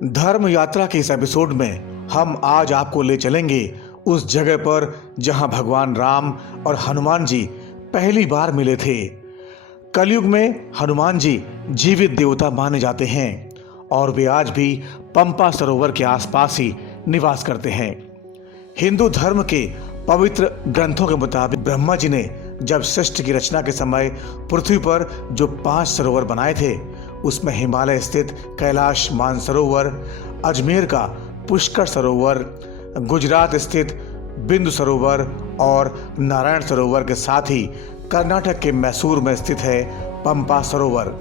धर्म यात्रा के इस एपिसोड में हम आज आपको ले चलेंगे उस जगह पर जहां भगवान राम और हनुमान जी पहली बार मिले थे। कलयुग में हनुमान जी जीवित देवता माने जाते हैं और वे आज भी पंपा सरोवर के आसपास ही निवास करते हैं। हिंदू धर्म के पवित्र ग्रंथों के मुताबिक ब्रह्मा जी ने जब सृष्टि की रचना के समय पृथ्वी पर जो 5 सरोवर बनाए थे, उसमें हिमालय स्थित कैलाश मानसरोवर, अजमेर का पुष्कर सरोवर, गुजरात स्थित बिंदु सरोवर और नारायण सरोवर के साथ ही कर्नाटक के मैसूर में स्थित है पंपा सरोवर।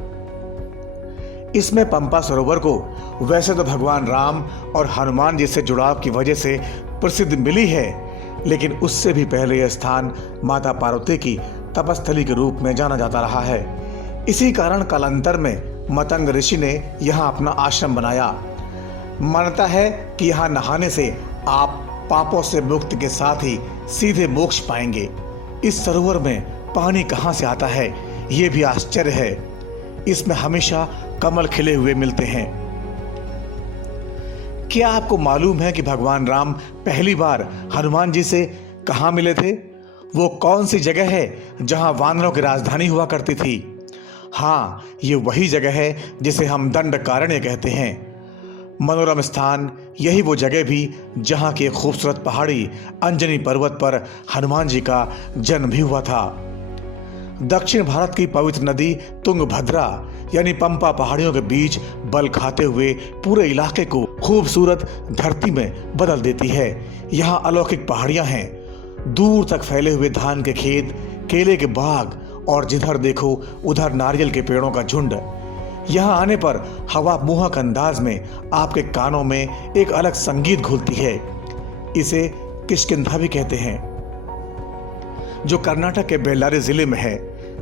इसमें पंपा सरोवर को वैसे तो भगवान राम और हनुमान जी से जुड़ाव की वजह से प्रसिद्ध मिली है, लेकिन उससे भी पहले यह स्थान माता पार्वती की तपस्थली के रूप में जाना जाता रहा है। इसी कारण कालांतर में मतंग ऋषि ने यहाँ अपना आश्रम बनाया। मानता है कि यहाँ नहाने से आप पापों से मुक्ति के साथ ही सीधे मोक्ष पाएंगे। इस सरोवर में पानी कहाँ से आता है, ये भी आश्चर्य है। इसमें हमेशा कमल खिले हुए मिलते हैं। क्या आपको मालूम है कि भगवान राम पहली बार हनुमान जी से कहाँ मिले थे? वो कौन सी जगह है जहाँ वानरों की राजधानी हुआ करती थी? हाँ, ये वही जगह है जिसे हम दंडकारण्य कहते हैं। मनोरम स्थान, यही वो जगह भी जहाँ की खूबसूरत पहाड़ी अंजनी पर्वत पर हनुमान जी का जन्म भी हुआ था। दक्षिण भारत की पवित्र नदी तुंगभद्रा यानी पंपा पहाड़ियों के बीच बल खाते हुए पूरे इलाके को खूबसूरत धरती में बदल देती है। यहाँ अलौकिक पहाड़ियाँ हैं, दूर तक फैले हुए धान के खेत, केले के बाग और जिधर देखो उधर नारियल के पेड़ों का झुंड। यहाँ आने पर हवा मोहक अंदाज में आपके कानों में एक अलग संगीत घुलती है। इसे किष्किंधा भी कहते हैं, जो कर्नाटक के बेल्लारी जिले में है,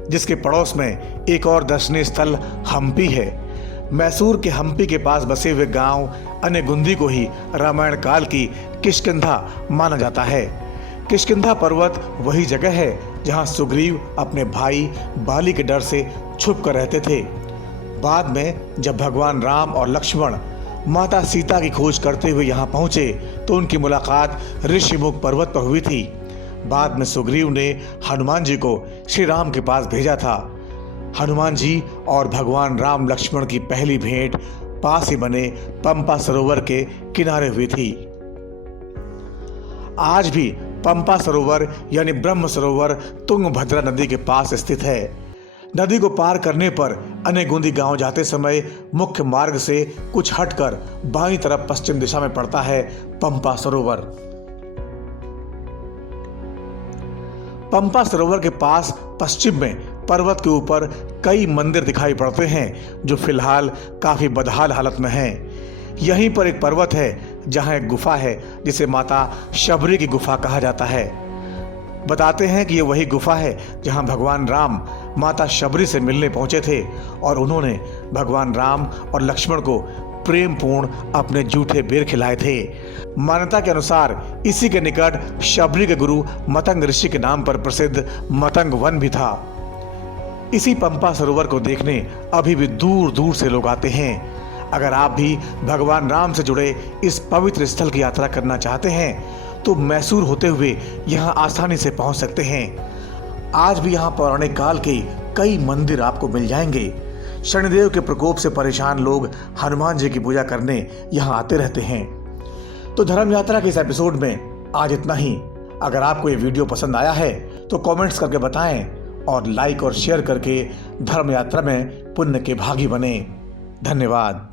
जिसके पड़ोस में एक और दर्शनीय स्थल हम्पी है। मैसूर के हम्पी के पास बसे हुए गांव अनेगुंदी को ही रामायण काल की किष्किंधा माना जाता है। किष्किंधा पर्वत वही जगह है जहां सुग्रीव अपने भाई बाली के डर से छुप कर रहते थे। बाद में जब भगवान राम और लक्ष्मण माता सीता की खोज करते हुए यहाँ पहुंचे तो उनकी मुलाकात ऋषिमुख पर्वत पर हुई थी। बाद में सुग्रीव ने हनुमान जी को श्री राम के पास भेजा था। हनुमान जी और भगवान राम लक्ष्मण की पहली भेंट पास ही बने पंपा सरोवर के किनारे हुई थी। आज भी पंपा सरोवर यानी ब्रह्म सरोवर तुंगभद्रा नदी के पास स्थित है। नदी को पार करने पर अनेगुंदी गांव जाते समय मुख्य मार्ग से कुछ हटकर बाईं तरफ पश्चिम दिशा में पड़ता है पंपा सरोवर। पंपा सरोवर के पास पश्चिम में पर्वत के ऊपर कई मंदिर दिखाई पड़ते हैं जो फिलहाल काफी बदहाल हालत में हैं। यहीं पर एक पर्वत है जहां एक गुफा है जिसे माता शबरी की गुफा कहा जाता है। बताते हैं कि ये वही गुफा है जहां भगवान राम माता शबरी से मिलने पहुंचे थे और उन्होंने भगवान राम और लक्ष्मण को प्रेम पूर्ण अपने जूठे बेर खिलाए थे। मान्यता के अनुसार इसी के निकट शबरी के गुरु मतंग ऋषि के नाम पर प्रसिद्ध मतंग वन भी था। इसी पंपा सरोवर को देखने अभी भी दूर दूर से लोग आते हैं। अगर आप भी भगवान राम से जुड़े इस पवित्र स्थल की यात्रा करना चाहते हैं तो मैसूर होते हुए यहाँ आसानी से पहुँच सकते हैं। आज भी यहाँ पौराणिक काल के कई मंदिर आपको मिल जाएंगे। शनिदेव के प्रकोप से परेशान लोग हनुमान जी की पूजा करने यहाँ आते रहते हैं। तो धर्म यात्रा के इस एपिसोड में आज इतना ही। अगर आपको ये वीडियो पसंद आया है तो कमेंट्स करके बताएं और लाइक और शेयर करके धर्म यात्रा में पुण्य के भागी बने। धन्यवाद।